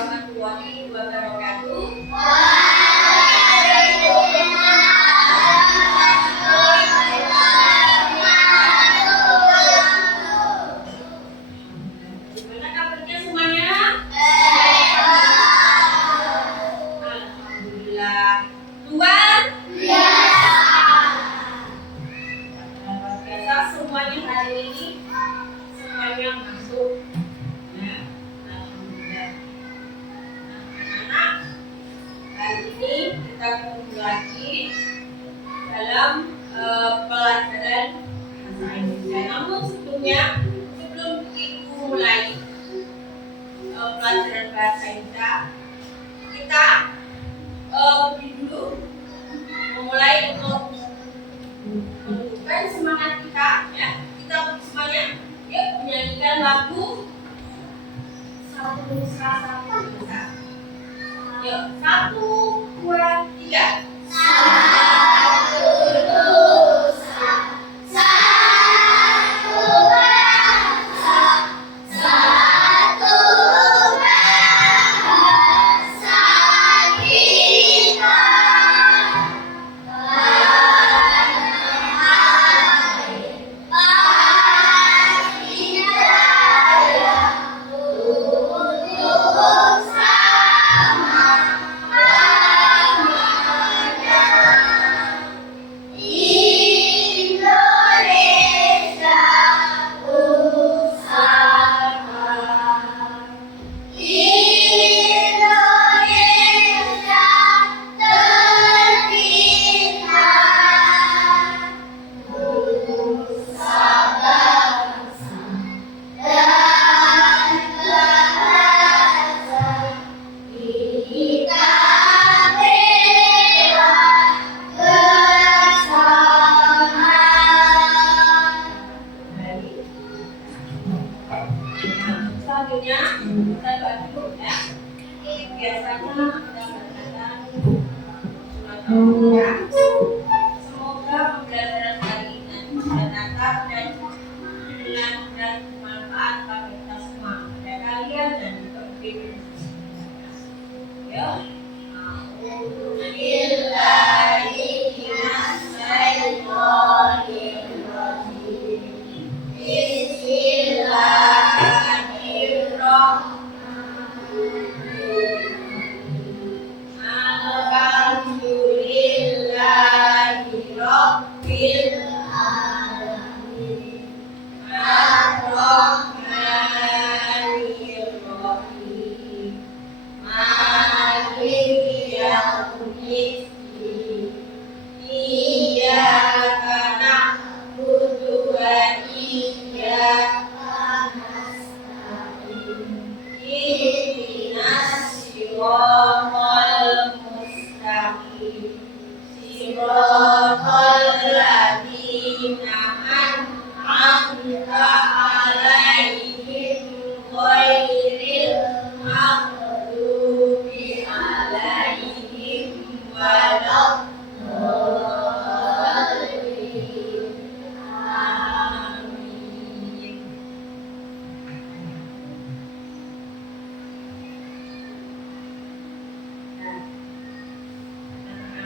warahmatullahi wabarakatuh. Gimana kabarnya semuanya? Alhamdulillah. Luar biasa semuanya hari ini semuanya masuk. Ya, alhamdulillah. Anak-anak, hari ini kita ketemu lagi dalam pelajaran bahasa Indonesia. Namun sebelum ibu mulai pelajaran bahasa Indonesia, kita beri dulu memulai untuk menunjukkan semangat kita, ya. Kita semuanya yuk menyanyikan lagu Satu Nusa Satu Bangsa. Yuk, 1, 2, 3. Satu Nusa, satu bangsa, satu bahasa kita. Selanjutnya kita doa dulu, ya. Biasanya kita bacakan surat Al-Fatihah. Semoga pembelajaran kali ini bermanfaat dan bermanfaat bagi kita semua, pada kalian dan juga diri. Yuk.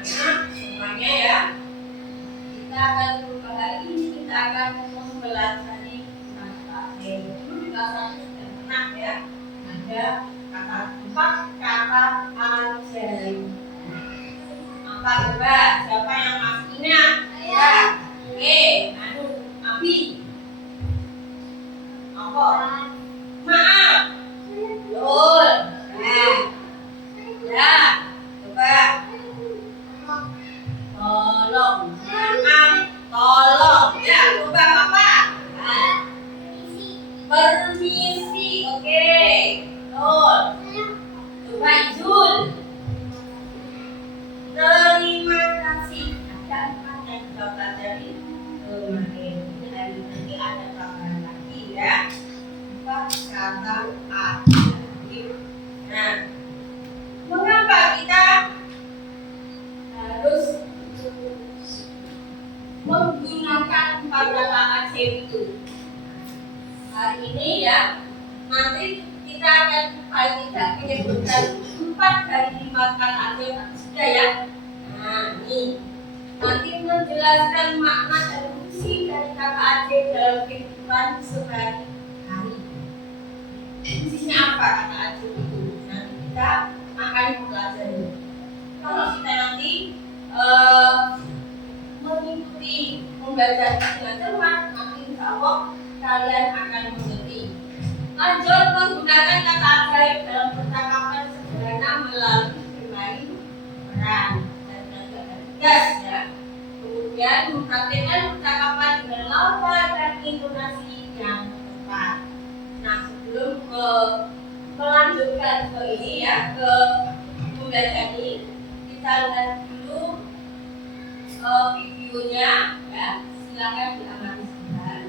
Semuanya, ya. Kita akan berubah hari ini, kita akan mempelajari kata bahasa dan tenang, ya. Ada empat kata ajaib. Apa coba? Siapa yang masih ingat? Ya. Oke, Abi. Apa? Maaf. Betul. Nah. Ya. Coba. Tolong. Maaf. Tolong. Ya, coba apa? Nah. Permisi. Oke. Betul. Coba izul. Terima kasih. Ada empat yang kita pelajari kemarin. Hari ini ada tambahan lagi, ya. Empat kata ajaib. Nah, mengapa kita harus menggunakan empat kata ajaib itu? Hari ini, ya, nanti kita kita akan paling tidak menyebutkan 4 dari 5 kata asing sudah ya. Nah, ini nanti menjelaskan makna dan fungsi dari kata asing dalam kehidupan sehari-hari. Fungsinya apa kata asing itu? Nanti kita akan mempelajari. Kalau kita nanti mengikuti membaca dengan cermat, nanti insya Allah kalian akan mengerti. Lanjut, menggunakan kata ajaib dalam percakapan sederhana melalui bermain peran dan tenaga gas ya. Kemudian mempraktikkan percakapan dengan lafaz dan intonasi yang tepat. Nah, sebelum melanjutkan ke ini ya, ke membaca ini, kita lihat dulu videonya ya. Silakan diamati sebentar.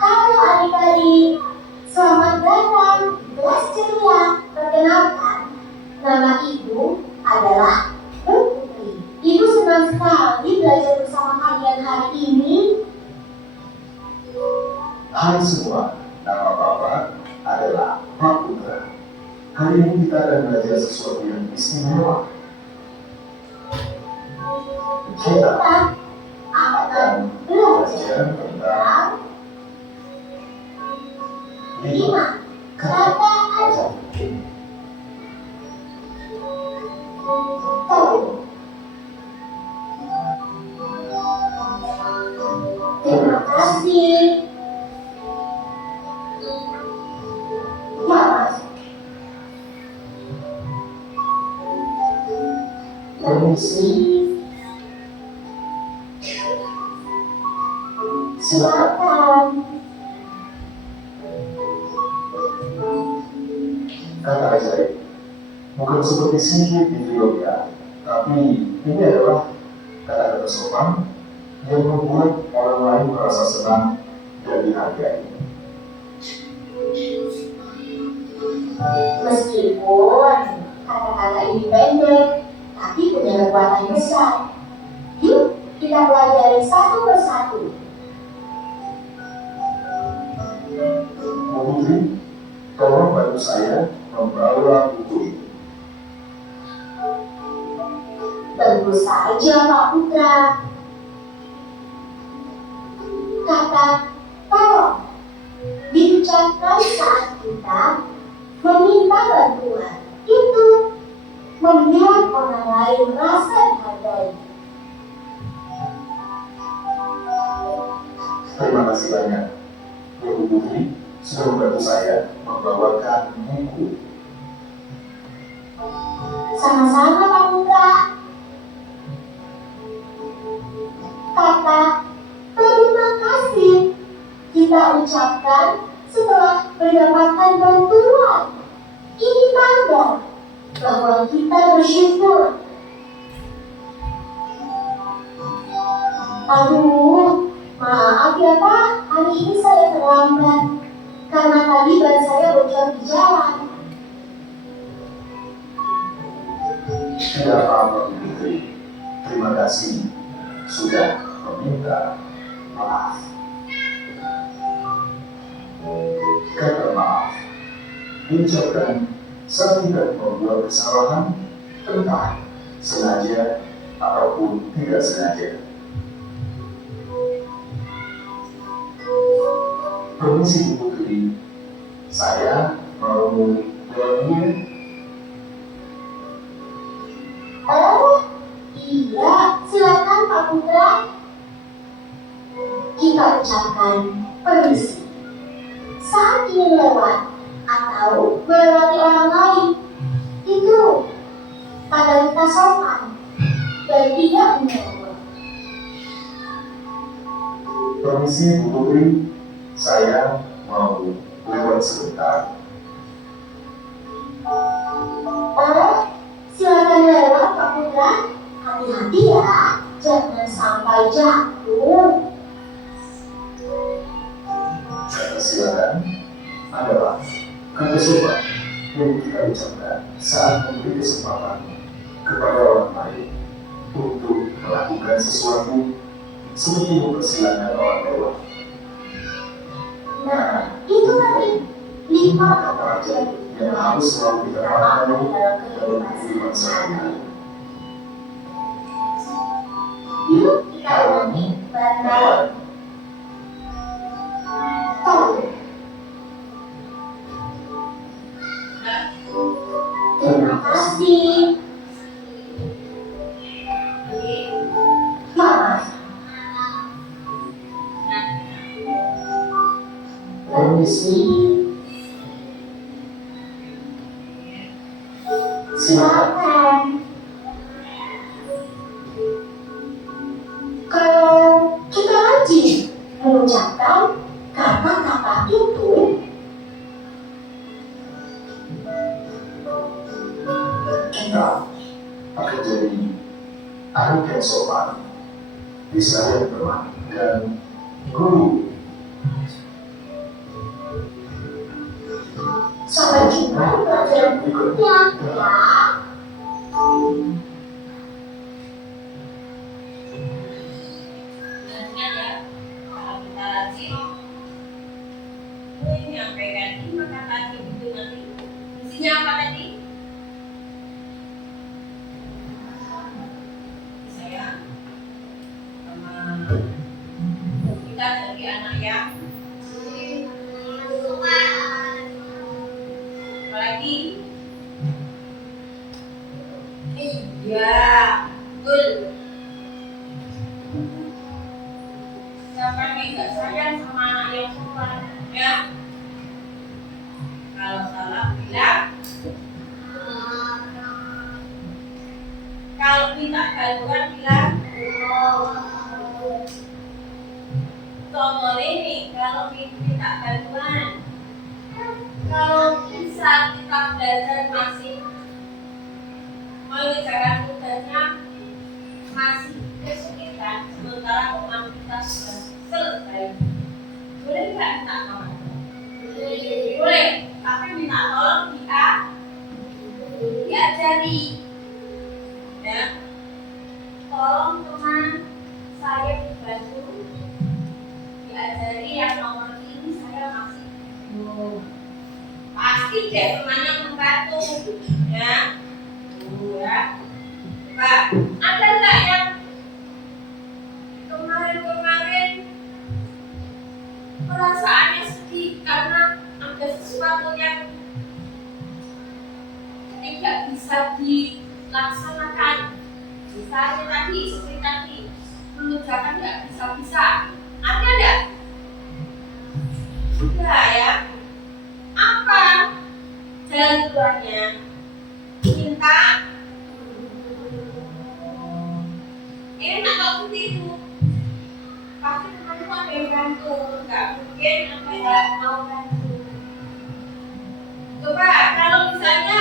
Halo adik-adik, selamat datang di kelas ceria. Perkenalkan, nama Ibu adalah Putri. Ibu senang sekali belajar bersama kalian hari ini. Hai semua, nama Bapak adalah Pak Putra. Hari ini kita akan belajar sesuatu yang istimewa. Kita akan belajar tentang 5 kata ajaib. Terima kasih. permisi, silakan. Kata ajaib bukan seperti sihir di film ya, tapi ini adalah kata-kata sopan yang membuat orang lain merasa senang dan dihargai. Meskipun kata-kata ini pendek, tapi punya kekuatan besar. Yuk, kita pelajari satu persatu. Bu Putri, tolong bantu saya membawa buku ini. Tentu saja Pak Putra. Kata tolong diucapkan saat kita meminta bantuan. Itu membuat orang lain merasa dihargai. Terima kasih banyak, Bu Putri, sudah membantu saya membawakan buku. Sama-sama Pak Putra. Kata terima kasih kita ucapkan setelah mendapatkan bantuan. Ini tanda bahwa kita bersyukur. Aduh, maaf ya Pak, hari ini saya terlambat karena tadi ban saya bocor di jalan. Tidak apa-apa, Bu Putri. Terima kasih sudah meminta maaf. Kata maaf diucapkan saat tidak membuat kesalahan, entah sengaja ataupun tidak sengaja. Permisi Bu Putri, saya mau pulang. Oh, iya, silakan Pak Putra. Kita ucapkan permisi saat ingin lewat atau melewati orang lain. Itu tanda kita sopan dan tidak menyerang. Permisi Bu Putri, saya mau lewat sebentar. Oh, sampai jatuh. Silakan adalah kata sopan yang kita ucapkan saat memberi kesempatan kepada orang lain untuk melakukan sesuatu seperti mempersilahkan orang lewat. Nah, itu tadi 5 kata ajaib Yang harus selalu kita pakai dalam kehidupan sehari-hari. Yuk kita ulangi bareng-bareng. Tolong. Terima kasih. Maaf. Permisi. Silakan. Kalau kita rajin mengucapkan kata-kata itu, Kita akan jadi anak yang sopan, bisa yang berani dan guru. sampai jumpa di pelajaran berikutnya ya. Ingat ya, kalau kita rajin menyampaikan 5 kata ajaib itu nanti isinya apa tadi? Saya sama kita jadi anak yang apalagi iya betul. Siapa yang nggak sayang sama anak yang sopan ya? Kalau salah bilang, kalau minta bantuan bilang contoh ini kalau minta bantuan, kalau bisa kita belajar masih mengerjakan tugasnya masih kesulitan sementara teman kita sudah selesai, boleh nggak minta tolong? Boleh, tapi minta tolong diajari ya. Tolong teman saya dibantu diajari yang nomor ini, saya masih belum. Pasti deh temannya membantu ya. Ya. Pak, ada nggak yang kemarin perasaannya sedih karena ada sesuatu yang tidak bisa dilaksanakan? Misalnya tadi, seperti tadi, mengerjakan nggak bisa-bisa. Ada nggak? Udah ya. Apa jalan keluarnya? Minta. Enak kalau seperti itu. Pasti teman-teman ada yang bantu. Nggak mungkin apa yang mau bantu. Coba kalau misalnya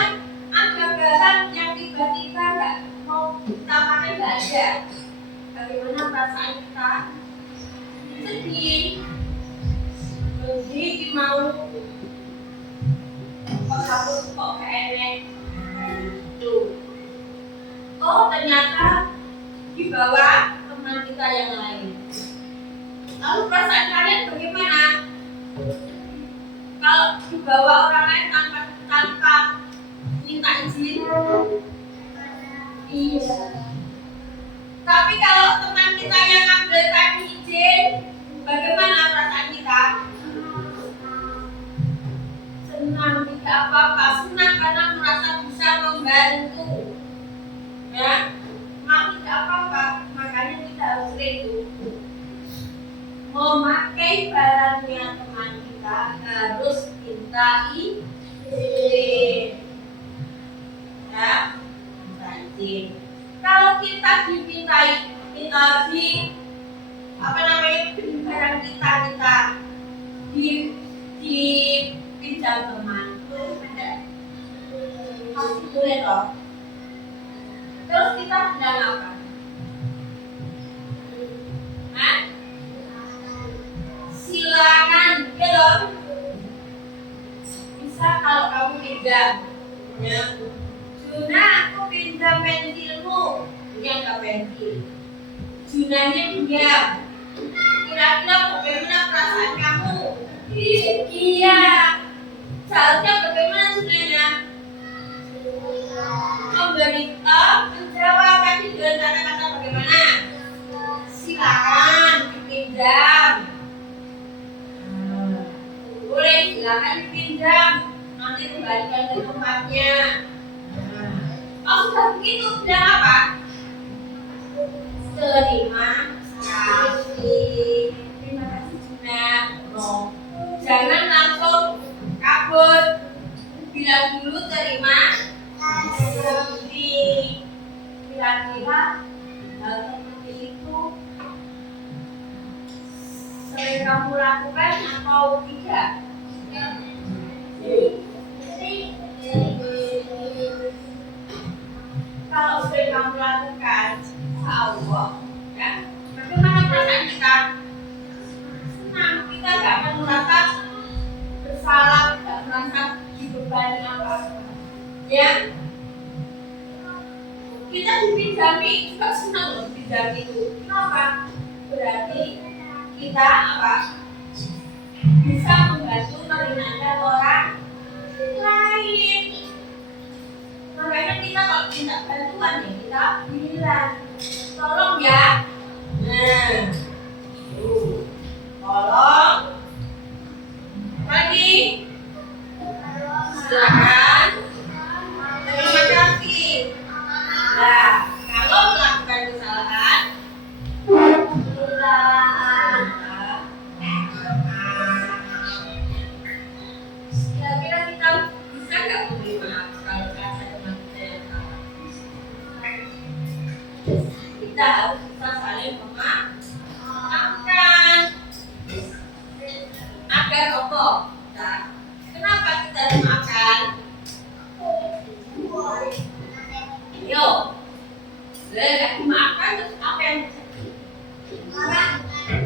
ada barang yang tiba-tiba nggak mau kita pakai, nggak ada, bagaimana perasaan kita? Sedih, mau kok satu kok keenek tuh. Oh ternyata di bawah teman kita yang lain. Lalu perasaan kalian bagaimana? Kalau di bawah orang lain tanpa minta izin? Iya. Tapi kalau teman kita yang ngambil kami izin, bagaimana perasaan kita? Senang, tidak apa-apa. Senang karena merasa bisa membantu. Ya, mau tidak apa-apa. Makanya kita harus rindu. Memakai barangnya teman kita harus minta izin. Ya, minta izin. Kalau kita dimintai, kita barang kita dipinjam teman, boleh tidak? Pasti boleh toh. Terus kita bilang apa? pinjam. Ya. Juna, aku pinjam pensilmu. Punya nggak pensil? Junanya diam. Kira-kira bagaimana perasaan kamu? Iya. Seharusnya bagaimana Junanya? Memberita, menjawab tadi dengan kata-kata bagaimana? Silakan dipinjam. Boleh silakan dipinjam. Nanti kembalikan ke tempatnya. Oh sudah begitu, bilang apa? Terima kasih. Terima kasih Juna. No. Jangan langsung kabur. Bilang dulu terima kasih. Kira-kira hal seperti itu sering kamu lakukan atau tidak? Kalau sering kamu lakukan, Allah, ya, bagaimana perasaan kita? Senang, kita gak akan merasa bersalah, gak merasa dibebani apa-apa. Ya, kita dipinjami, juga senang loh dipinjami itu. Kenapa? Berarti kita apa? Bisa membantu meringankan orang lain. Makanya kita kalau minta bantuan ya kita bilang tolong ya. Nah, tolong. Lagi. Silakan. Terima kasih. Nah, kalau melakukan kesalahan, kira-kira kita bisa nggak memberi maaf kalau rasa teman kita yang salah? Kita harus bisa saling memaafkan. Agar apa? Kenapa kita memaafkan? Yo, nggak dimaafkan terus apa yang terjadi?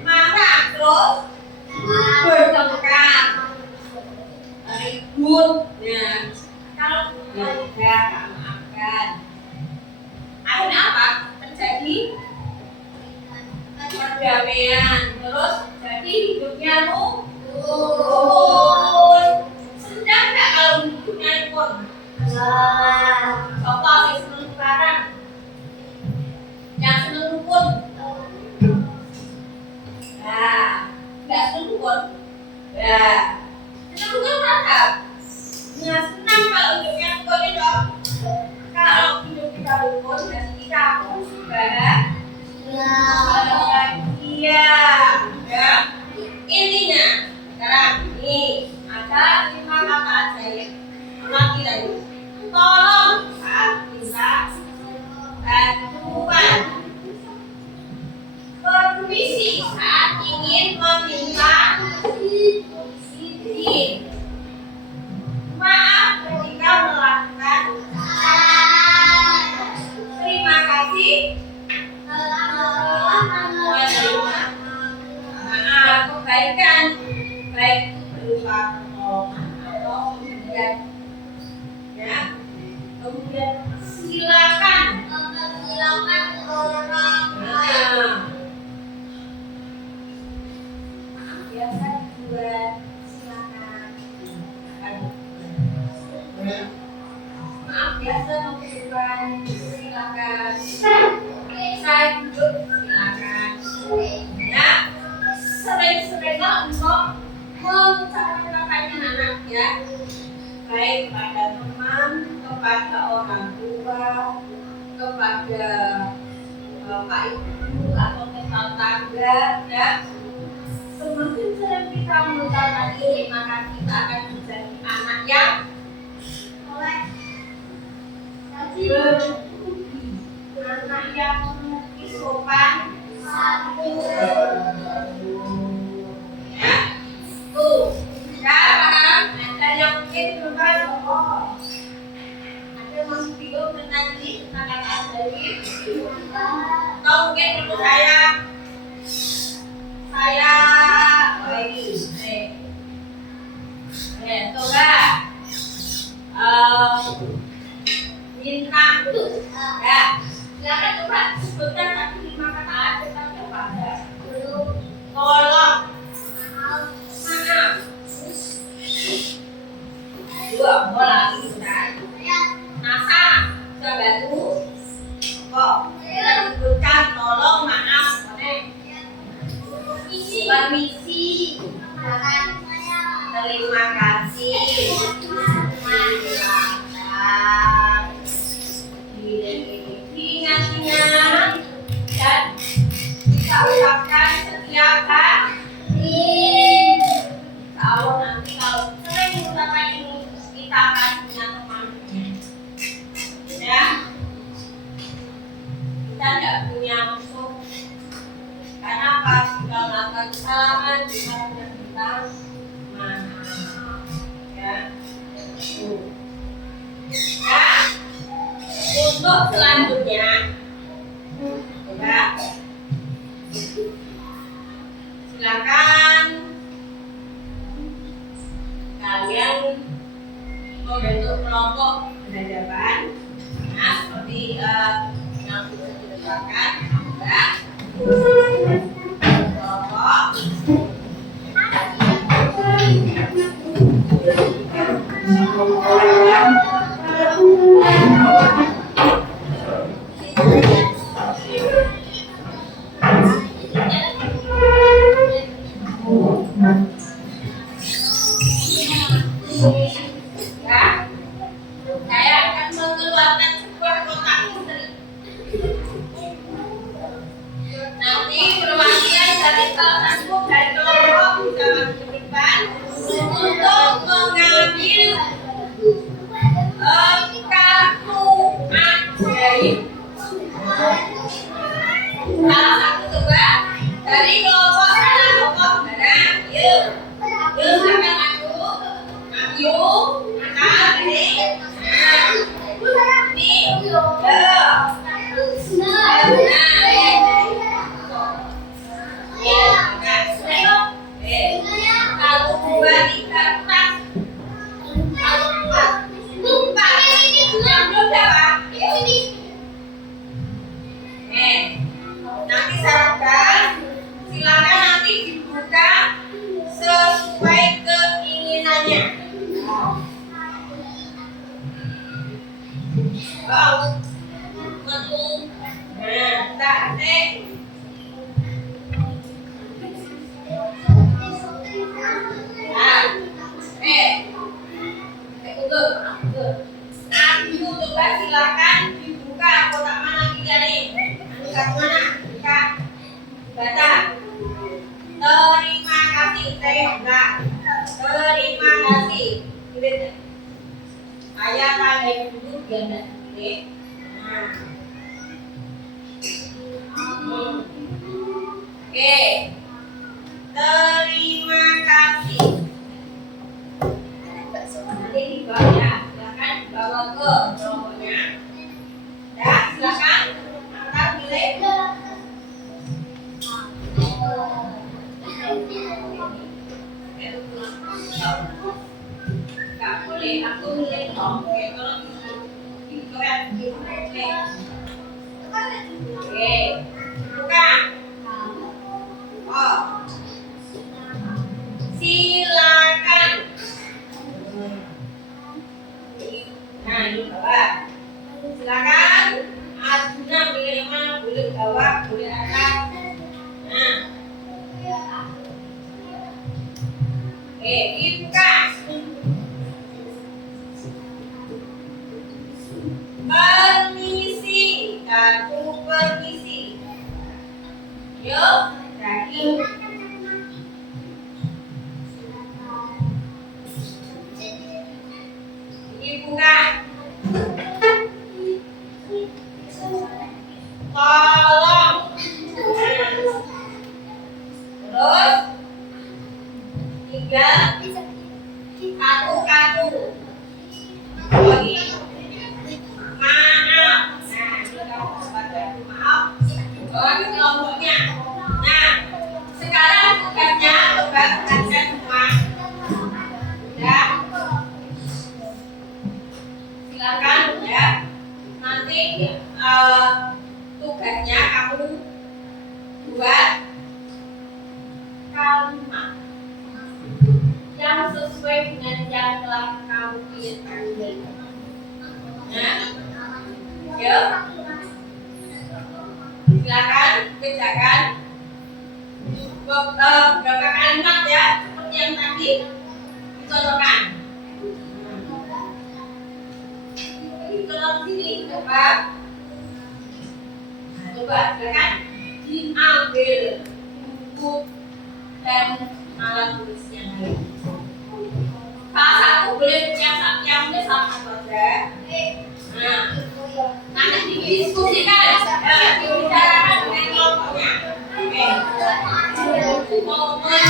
Marah terus bertengkar. Ribut, ya. Kalau tidak maafkan, akhirnya apa? Terjadi perdamaian, terus jadi hidupnya rukun. Sedang nggak kalau hidupnya rukun? Coba yang seneng sekarang, yang seneng rukun. Nah, nggak seneng rukun, ya. Senang merasa, ya senang kalau hidupnya rukun itu. Kalau hidup kita rukun, berarti kita bahagia. Ya. Intinya, sekarang ini ada 5 kata ajaib. Mati lagi. Tolong saat bisa bantuan. Permisi saat ingin meminta izin. Maaf ketika melakukan kesalahan. Terima kasih telah menerima maaf kebaikan, baik itu berupa pertolongan atau pemberian. Ya, kemudian silakan orang lain. Biasa dibuat silakan. Maaf biasa membutuhkan silakan. Saya duduk silakan. Ya, sering-seringlah untuk mengucapkan katanya anak ya. Baik kepada teman, kepada orang tua, kepada bapak ibu atau tetangga ya. Semakin sering kita mengucapkan ini, maka kita akan menjadi anak yang berbudi, anak yang memiliki sopan santun. Ya, tuh, ya paham? Ada yang mungkin belum paham, oh, ada masih bingung tentang ini, tentang kata ajaib. Atau mungkin menurut saya ini, coba bintang. Ya, silakan coba sebutkan tadi 5 kata aja tapi apa ada? Tolong. Maaf. 2 bola gitu kan. Nasa, coba bantu. Kok kita sebutkan tolong, maaf, boleh. Permisi. Terima kasih. Ingat-ingat dan kita ucapkan setiap hari. Kalau nanti kalau sering mengucapkan ini kita akan punya temannya. Ya, kita tidak punya musuh. Karena pas kita melakukan kesalahan kita tidak kita maaf. Ya. Ya. Untuk selanjutnya, coba silakan kalian membentuk kelompok peradaban. Nah, seperti yang sudah ditetapkan, ya. Kelompok. Ya, saya akan mengeluarkan sebuah kotak misteri. Nanti perwakilan dari salah satu dari kelompok bisa masuk ke depan untuk mengambil kartu ajaib. Salah satu coba dari kelompok mana kelompok mana? Yuk, yuk silakan masuk. Yuk, angkat ini. Ini, kalau 2, 3, 4, kalau 4, 4, yang belum jawab. Nanti sarankan, silakan nanti dibuka sesuai keinginannya. Wow, betul. Nah, tak tek. Aku coba silakan dibuka kotak mana kita nih? Kotak mana? Buka. Baca. Terima kasih. Saya enggak. Terima kasih. Ayah pandai duduk dia enggak. Nah. Oke. Terima kasih. Nanti dibawa ya, silakan bawa ke kelompoknya. Ya, silakan angkat nilai. Nggak boleh, aku nilai dong. Oke, tolong dikoyak. Oke, buka. Oh, silakan. Nah, ini bawa. Silakan. Aduna boleh yang mana? Boleh bawah, boleh atas. Nah. Oke, dibuka. Permisi, kartu permisi. tugasnya kamu buat kalimat yang sesuai dengan yang telah kamu pilih tadi. Nah, yuk, silakan kerjakan beberapa kalimat ya, seperti yang tadi dicontohkan. Tolong sini coba, silakan diambil buku dan alat tulis yang lain. Salah satu boleh yang sama saja. Nah, nanti didiskusikan, dibicarakan dengan kelompoknya. Dibicarakan dengan kelompoknya.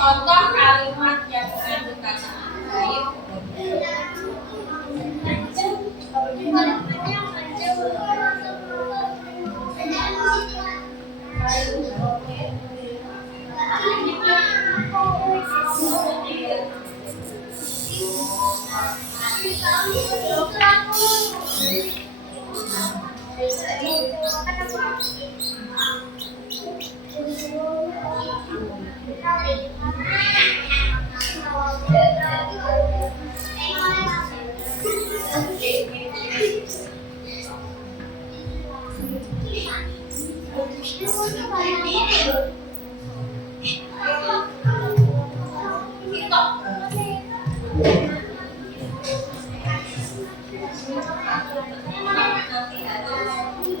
Contoh kalimat yang mengandung kata baik.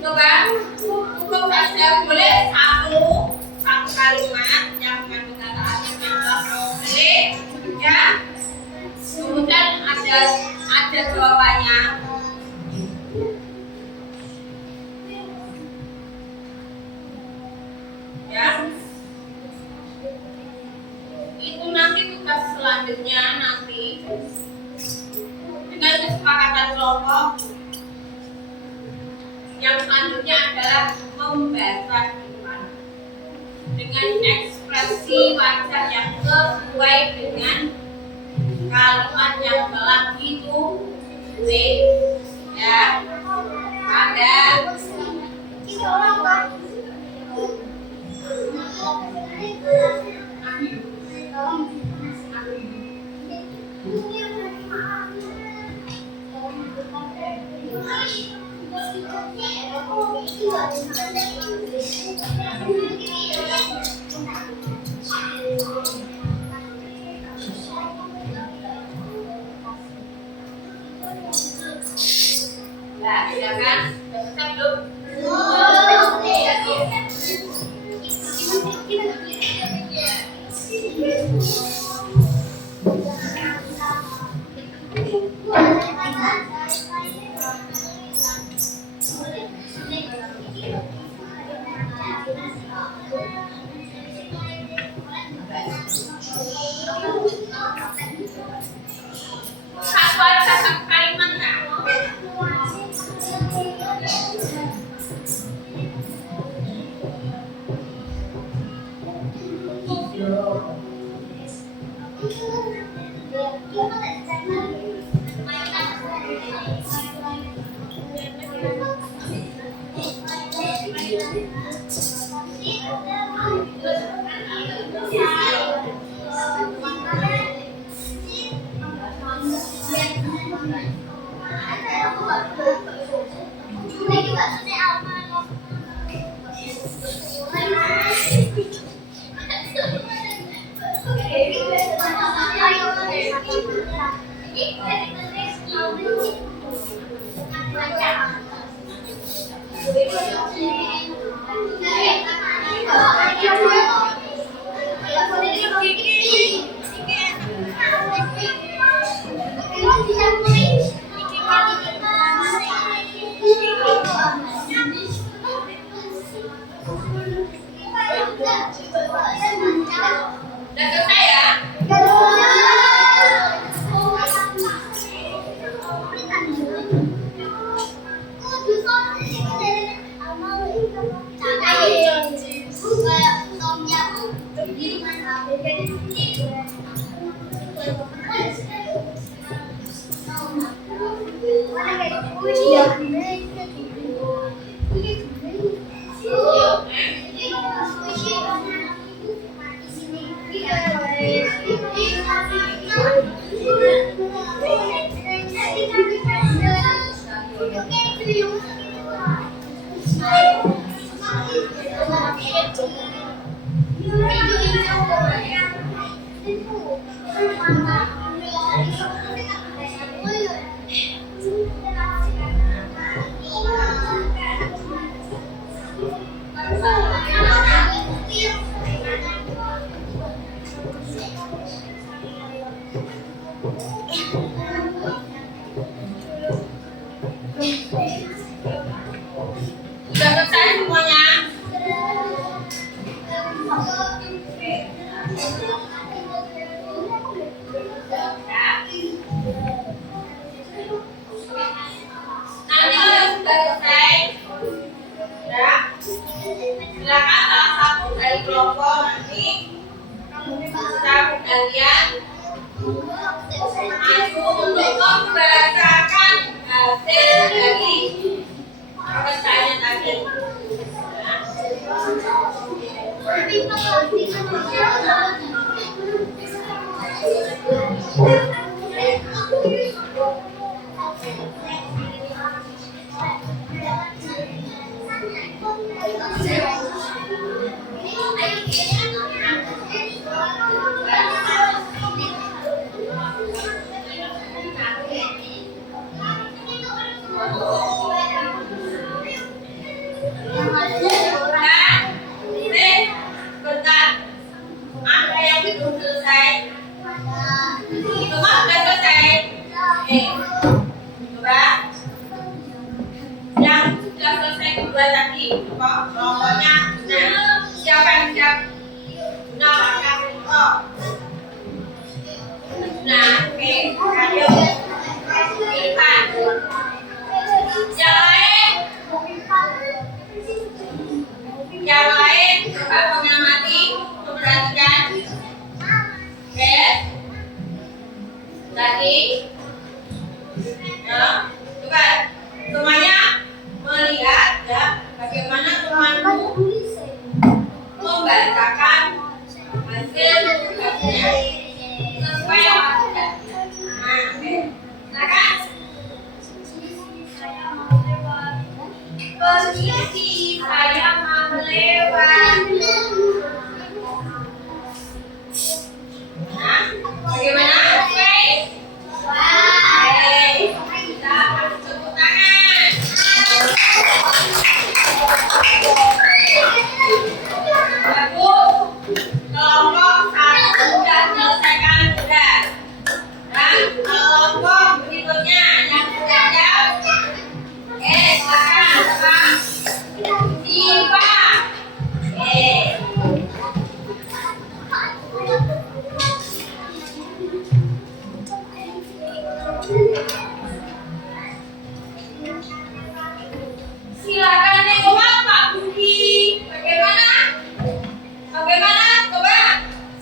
Coba ada jawabannya? Ya. Itu nanti tugas selanjutnya nanti dengan kesepakatan kelompok. Yang selanjutnya adalah membaca depan dengan ekspresi wajah yang sesuai dengan kalimat yang telah ditulis. Ya, ada. Nah, silakan. Sudah selesai belum? Satu kalimat Kak. Sudah selesai ya? Sudah selesai semuanya? Nanti kalau sudah selesai, ya, silakan salah satu dari kelompok nanti satu kalian maju untuk membacakan hasil dari pekerjaannya tadi. Bentar, ada yang belum selesai. Itu mah udah selesai. lagi kelompoknya. Nah, siapa yang siap? Nah, kasih kelompok. Nah, oke, ayo. Ipan. Yang lain? Yang lain coba mengamati, memperhatikan. Oke. Lagi. Ya, coba semuanya melihat ya bagaimana temanmu membacakan hasil tugasnya sesuai apa tidak. Nah, oke. Silakan. Posisi saya mau lewat. Nah, bagaimana? Oke. Kita akan tepuk tangan. Bagus. Kelompok satu sudah selesaikan tugas. Dan kelompok berikutnya yang sudah siap. Silakan, Pak. Siva. Silakan lewat Pak Budi. Bagaimana? Bagaimana? Coba.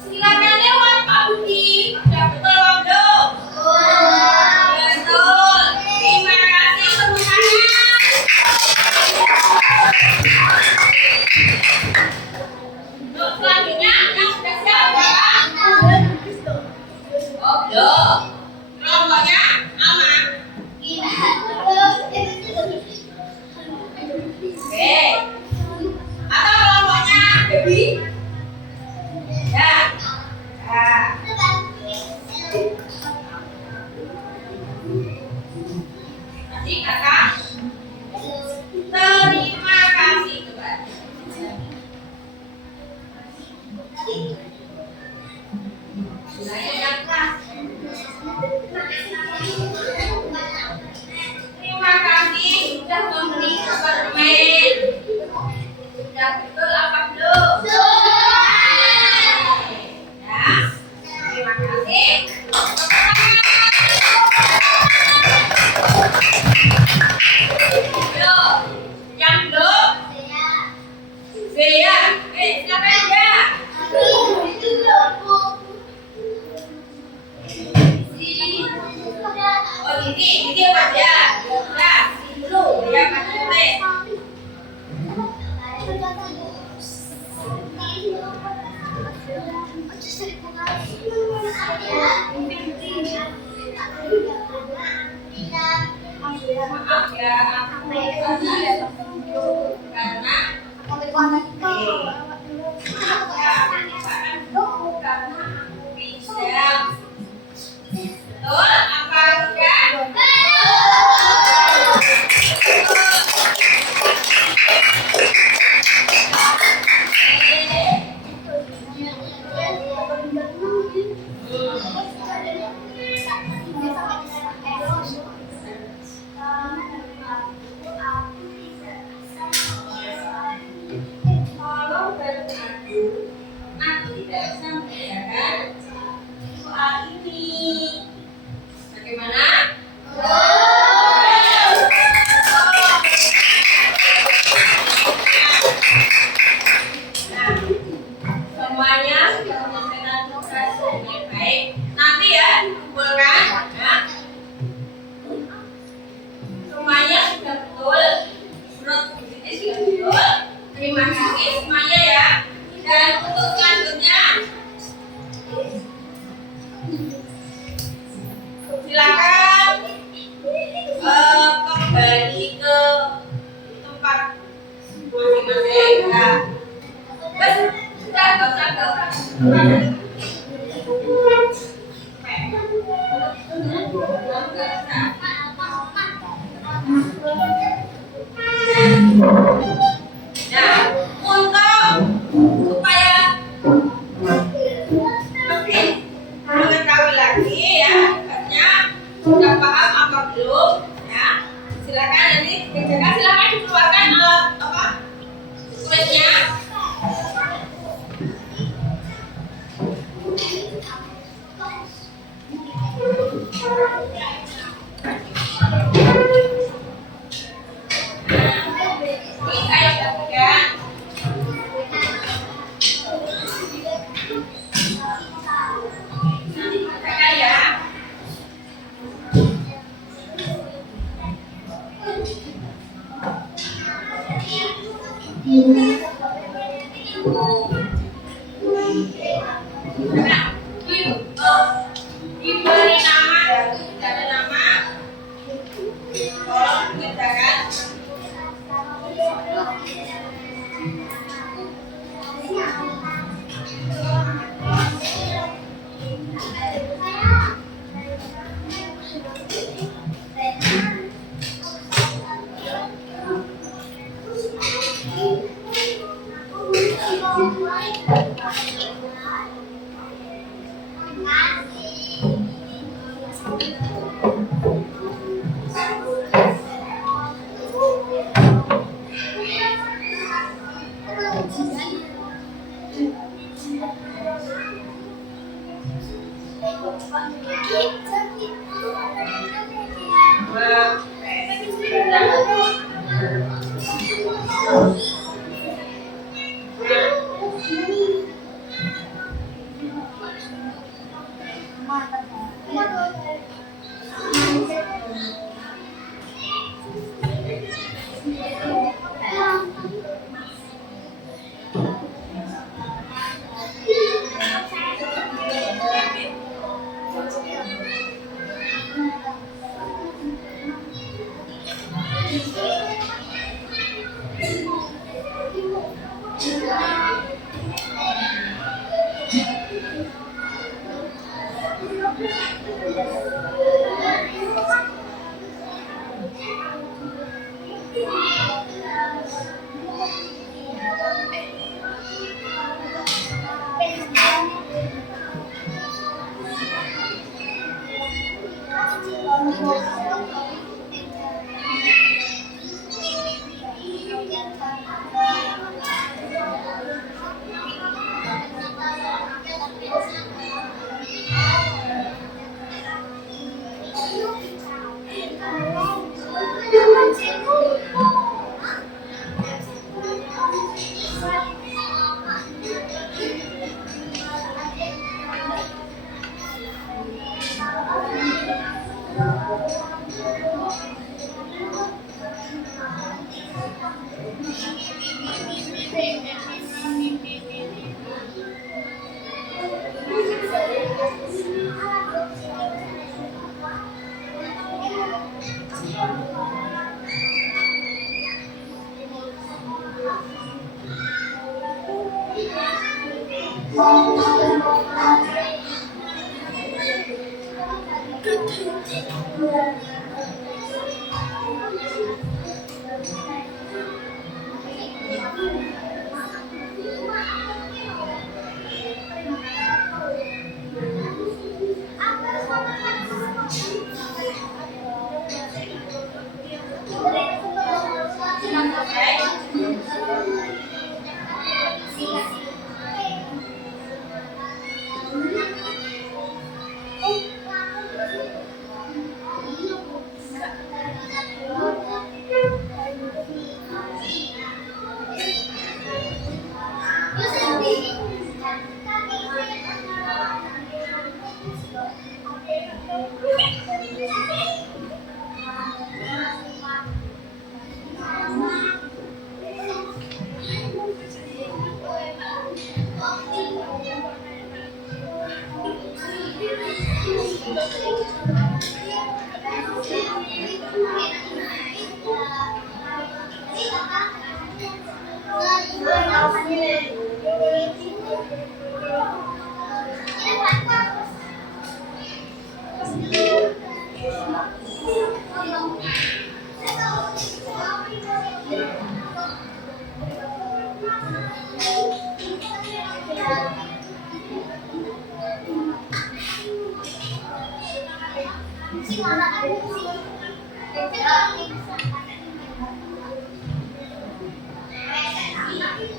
Silakan lewat Pak Budi. Sudah betul Pak belum? Betul. Terima kasih semuanya. Untuk selanjutnya yang sudah siap Bapak? Oh belum. Kelompoknya aman. Oke. Atau kelompoknya baby? Ya. Ya. Tadi kakak. Terima kasih coba. Saya yang kelas. Terima kasih sudah memberi permen. Sudah betul apa belum? Ya. Terima kasih. Belum. Yang belum? Zia. Siapa ya? Oh, Didi apa ya? Ya, dulu ya Pak Tulis. Maaf ya, aku karena betul apa enggak? Kalau beradu, aku tidak bisa membedakan soal ini. Bagaimana? Nah, semuanya sudah menyelesaikan tugas dengan baik. Nanti ya dikumpulkan. Ya. Semuanya sudah betul. Menurut ini sudah betul. Terima kasih semuanya ya. Dan untuk selanjutnya silakan kembali ke tempat masing-masing. Nah, sudah nggak usah. Nah, untuk supaya lebih mengetahui lagi ya, tugasnya sudah paham apa belum? Ya, silakan nanti silakan dikeluarkan alat apa selanjutnya. Ini saya bagikan. Nanti bacakan ya. Diberi nama dan tidak ada nama, tolong dikerjakan. Thank you.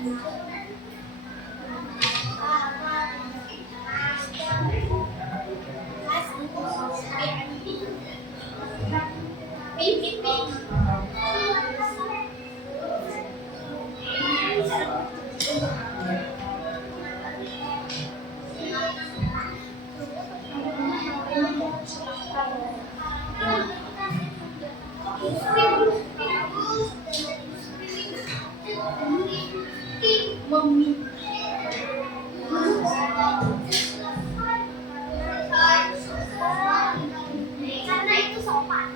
Karena itu sopan.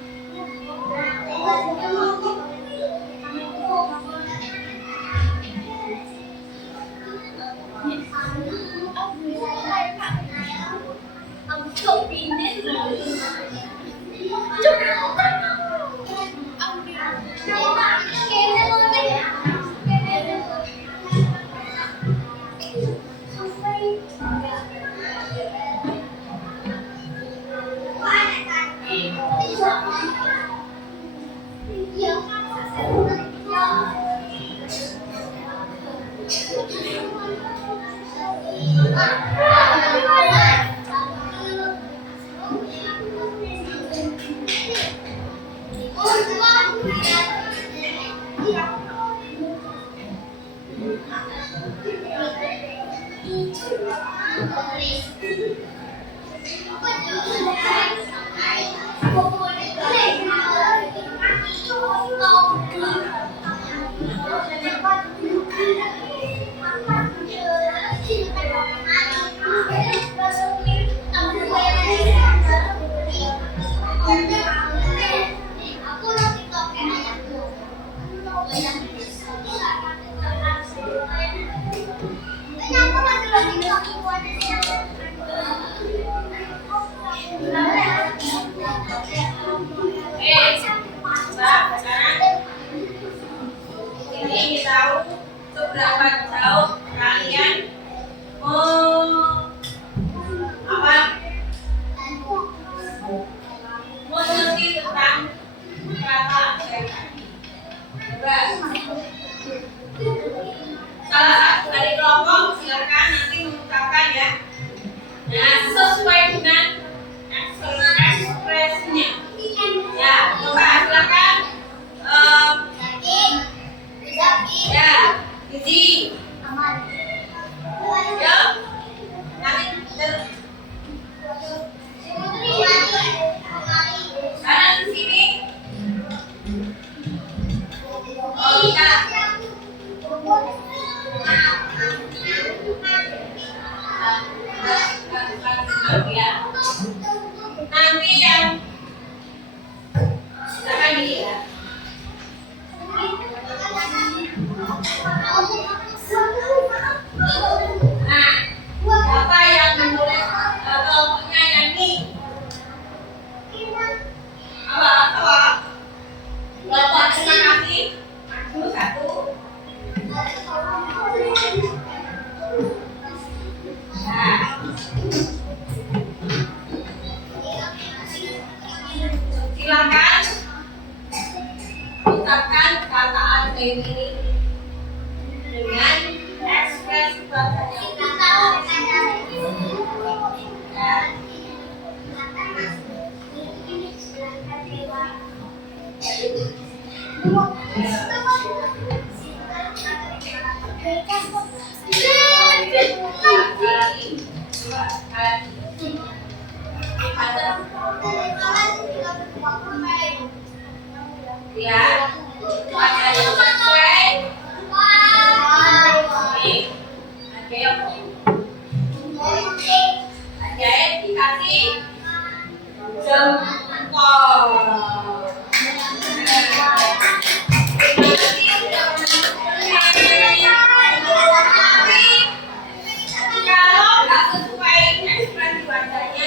Ini tahu seberapa jauh kalian mau apa? Mengerti tentang kata dari tadi. Coba salah satu dari kelompok silakan nanti mengucapkan ya. Nah, sesuai dengan ekspresinya. Ya, coba silakan. Ya, Gizi. Ya, nanti kanan di sini. Oh iya. Ya. Nanti yang silakan ini ya. Nah, siapa yang menulis kelompoknya yang ini? Apa? Kelompok terima kasih. Maju satu. Nah, silakan ucapkan kata asli ini dengan ekspresi bahasa yang ya, baca yang sesuai. Oke, dikasih jempol. Kalau nggak sesuai ekspresi wajahnya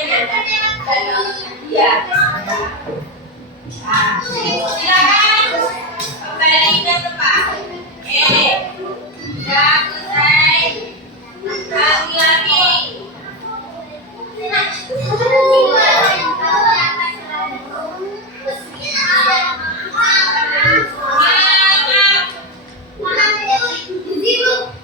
ya, silakan kembali ke tempat. Sudah selesai. Lagi. Maaf.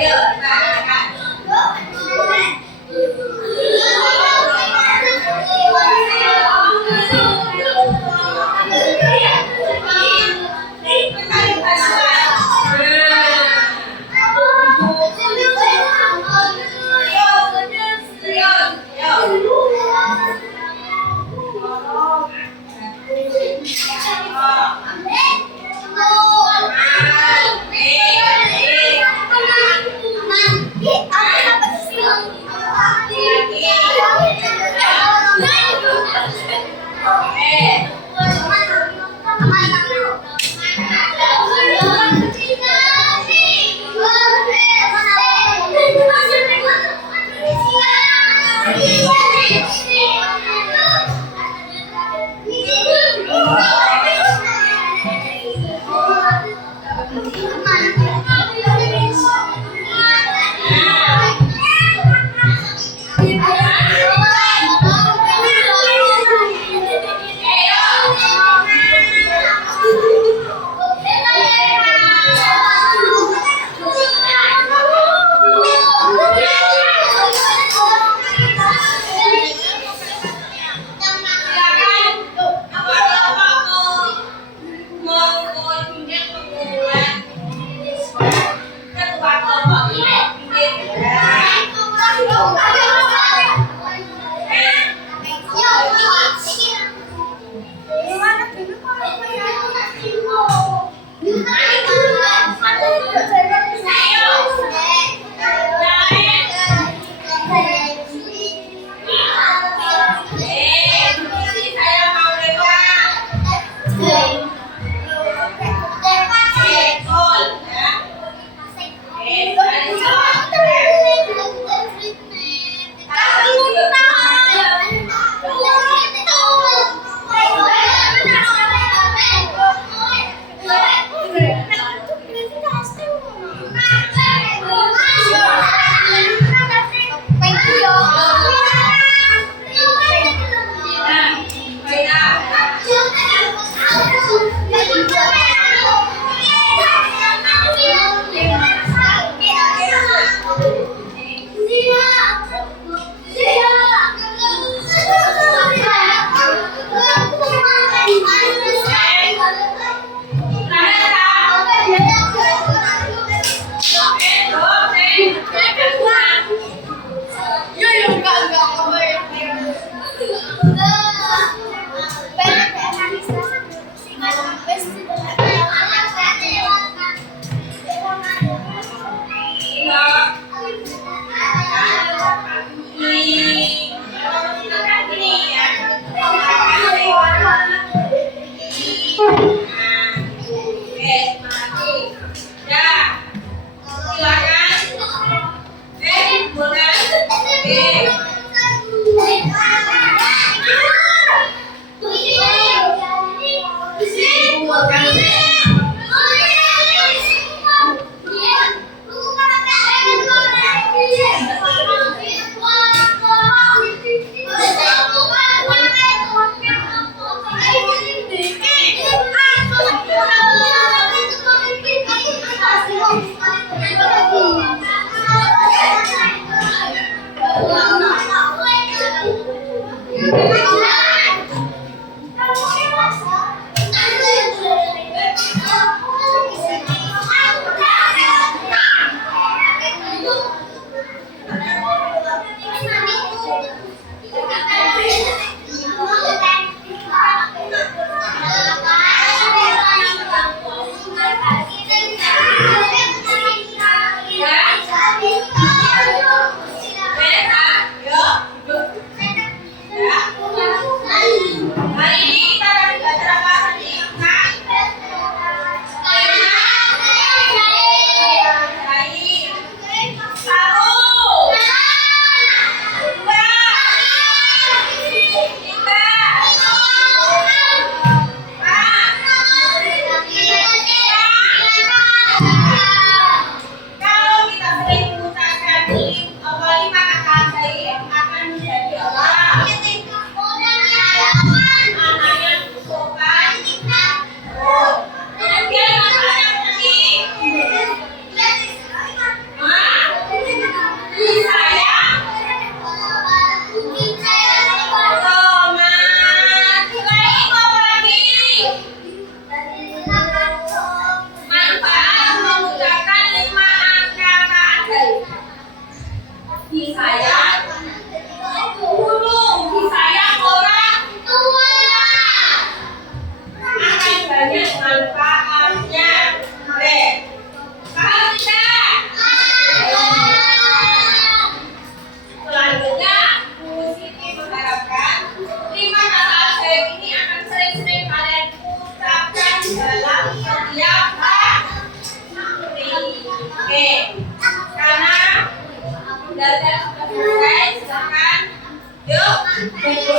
Ayo, makan. Mama. Baiklah,